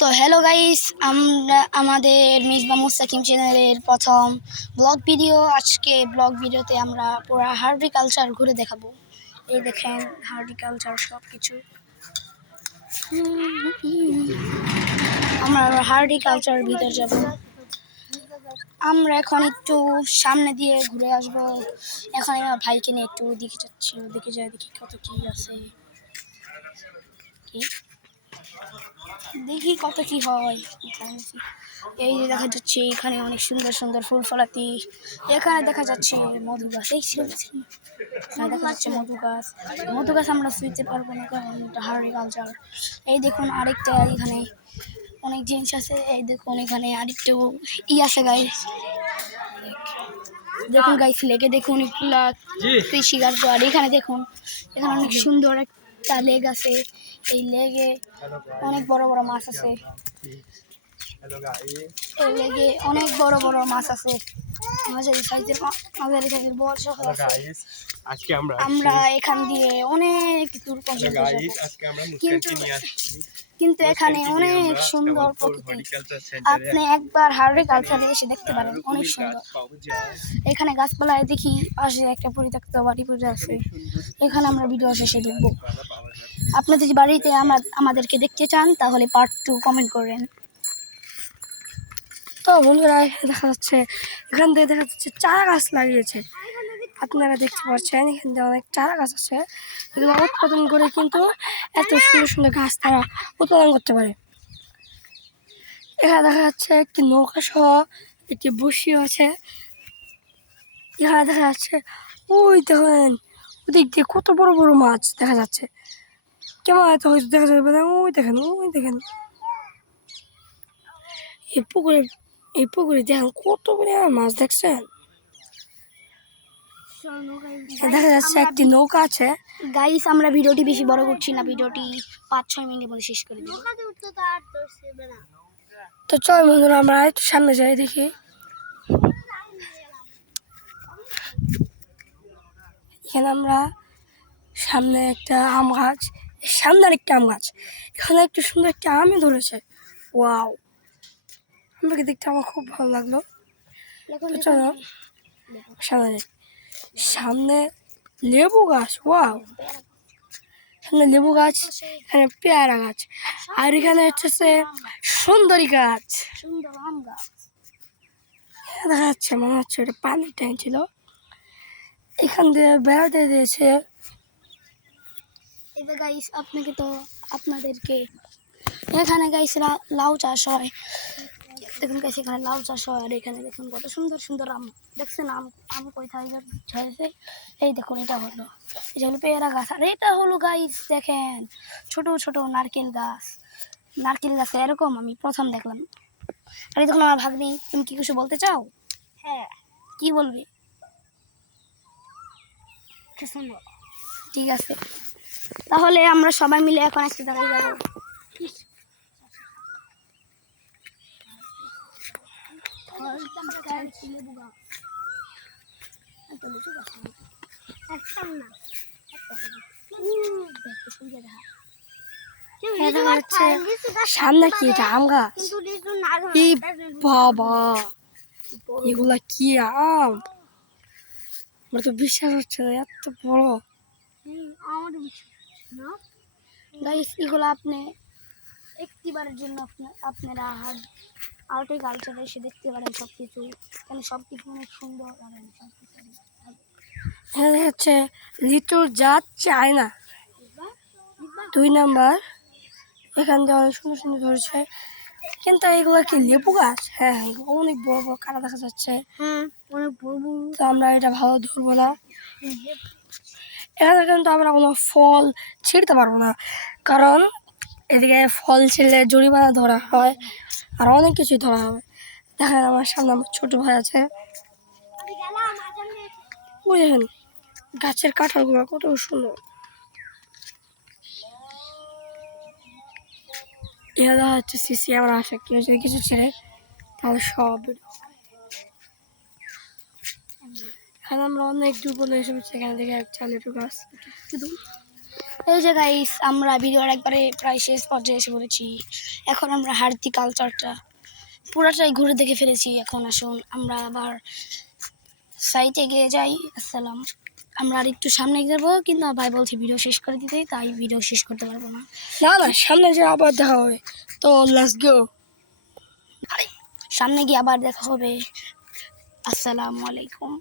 তো hello guys, আমরা আমাদের মিসবা মুস্তাকিম চ্যানেলের প্রথম ব্লগ ভিডিও। আজকে ব্লগ ভিডিওতে আমরা পুরো হর্টিকালচার ঘুরে দেখাবো। এই দেখেন হর্টিকালচার সব কিছু। আমরা হর্টিকালচার ভিতর যাব। আমরা এখন একটু সামনে দিয়ে ঘুরে আসব। এখন আমার ভাইকে নিয়ে একটু দিকে যাচ্ছি, ওদিকে যাই দেখি কত কি আছে, দেখি কত কি হয়। এই যে দেখা যাচ্ছে এখানে অনেক সুন্দর সুন্দর ফুল ফলাতি। এখানে দেখা যাচ্ছে মধু গাছ, এই দেখা যাচ্ছে মধু গাছ আমরা ছুঁতে পারবো না কারণ এটা হর্টিকালচার। এই দেখুন আরেকটা, এখানে অনেক জিনিস আছে। এই দেখুন এখানে আরেকটু আছে গাইস, দেখুন গাইস লেগে দেখুন এগুলা কৃষি কার্য। আর এখানে দেখুন এখানে অনেক সুন্দর একটা লেগ আছে। এই লেগে অনেক বড় বড় মাছ আছে। এই লেগে অনেক বড় বড় মাছ আছে, মাঝারি সাইজের বড় আছে। আমরা এখান দিয়ে অনেক দূর পর্যন্ত যাব, কিন্তু এখানে অনেক সুন্দর প্রকৃতি। আপনি একবার হর্টিকালচারে এসে দেখতে পারেন, অনেক সুন্দর। এখানে গাছপালায় দেখি পাশে একটা পরিত্যক্ত বাড়ি পড়ে আছে, এখানে আমরা ভিডিও শেষে দেখবো। আপনি যদি বাড়িতে আমাদেরকে দেখতে চান তাহলে পার্ট 2 কমেন্ট করেন। তো বন্ধুরা দেখা যাচ্ছে এখান থেকে দেখা যাচ্ছে চারা গাছ লাগিয়েছে, আপনারা দেখতে পাচ্ছেন এখান থেকে অনেক চারা গাছ আছে। এগুলো উৎপাদন করে কিন্তু এত সুন্দর সুন্দর গাছ তারা উৎপাদন করতে পারে। এখানে দেখা যাচ্ছে একটি নৌকা সহ একটি বসি আছে। এখানে দেখা যাচ্ছে ওই দেখেন ওদিক দিয়ে কত বড় বড় মাছ দেখা যাচ্ছে। কেমন এত হয়তো দেখা যাবে না, ওই দেখেন এই পুকুরে দেখেন কত বড় মাছ দেখছেন। দেখা যাচ্ছে একটি নৌকা আছে। গাইস আমরা ভিডিওটি বেশি বড় করছি না, ভিডিওটি 5-6 মিনিটের মধ্যে শেষ করে দেব। তো চল বন্ধুরা আমরা একটু সামনে যাই দেখি। এখানে আমরা সামনে একটা আম গাছ, সামনে আরেকটা আম গাছ, এখানে একটু সুন্দর একটা আমই ধরেছে। ওয়াও, আমাকে দেখতে আমার খুব ভালো লাগলো। চলো সামনে লেবু গাছ, ওয়াও, সামনে লেবু গাছ, এখানে পেয়ারা গাছ, আর এখানে হচ্ছে সুন্দরী গাছ, সুন্দর আম গাছ দেখা যাচ্ছে। মনে হচ্ছে এটা পানির ট্যাঙ্ক ছিল, এখান দিয়ে বেড়াতে দিয়েছে। এই যে গাইস আপনাদেরকে এখানে গাইস লাউ চাষ হয়, দেখুন গাইস এখানে লাউ চাষ হয়। আর এখানে দেখুন কত সুন্দর সুন্দর আম, দেখছেন আম কোথায় হয়েছে। এই দেখুন এটা হলো পেয়ারা গাছ। আর এটা হলো গাইস দেখেন ছোট ছোট নারকেল গাছ এরকম আমি প্রথম দেখলাম। আর দেখুন আমার ভাগ্নি, তুমি কি কিছু বলতে চাও? হ্যাঁ, কি বলবি? ঠিক আছে, তাহলে আমরা সবাই মিলে এখন একটা জায়গায় যাবো। সামনে কি এটা আম গাছ? বাবা এগুলা কি আম, আমার তো বিশ্বাস হচ্ছে না এত বড়। গাইস এগুলো আপনি একটিবারের জন্য আপনারা হর্টিকালচারে এসে দেখতে পারেন সবকিছু, কারণ সবকিছু অনেক সুন্দর। এখানে হচ্ছে লিটল জাত চায়না 2 নাম্বার, এখান থেকে অনেক সুন্দর সুন্দর ধরেছে। কিন্তু এগুলো কি লেবু গাছ? হ্যাঁ এগুলো অনেক বড় বড় কাটা দেখা যাচ্ছে। অনেক বড় বড়, তো আমরা এটা ভালো ধরবো না। এখানে কিন্তু আমরা কোনো ফল ছিঁড়তে পারবো না, কারণ এদিকে ফল ছিঁড়লে জরিমানা ধরা হয়, আর অনেক কিছুই ধরা হবে। দেখেন আমার সামনে আমার ছোট ভাই আছে, ওই দেখেন গাছের কাঁঠালগুলো কত সুন্দর। এরা হচ্ছে সিসি, আমরা আশা কি হয়েছে কিছু ছেড়ে তাহলে সব। এখানে আমরা অনেক দূর বলে এসে এখানে দেখে এক চালের গাছ, এই যে গাইস আমরা ভিডিওর একবারে প্রায় শেষ পর্যায়ে এসে পড়েছি। এখন আমরা হর্টিকালচারটা পুরোটাই ঘুরে দেখে ফেলেছি। এখন আসুন আমরা আবার সাইটে গিয়ে যাই। আসসালাম, আমরা আর একটু সামনে যাবো, কিন্তু ভাই বলছি ভিডিও শেষ করে দিতে, তাই ভিডিও শেষ করতে পারবো না। না না, সামনে যে আবার দেখা হবে, তো লেটস গো। সামনে গিয়ে আবার দেখা হবে। আসসালামু আলাইকুম।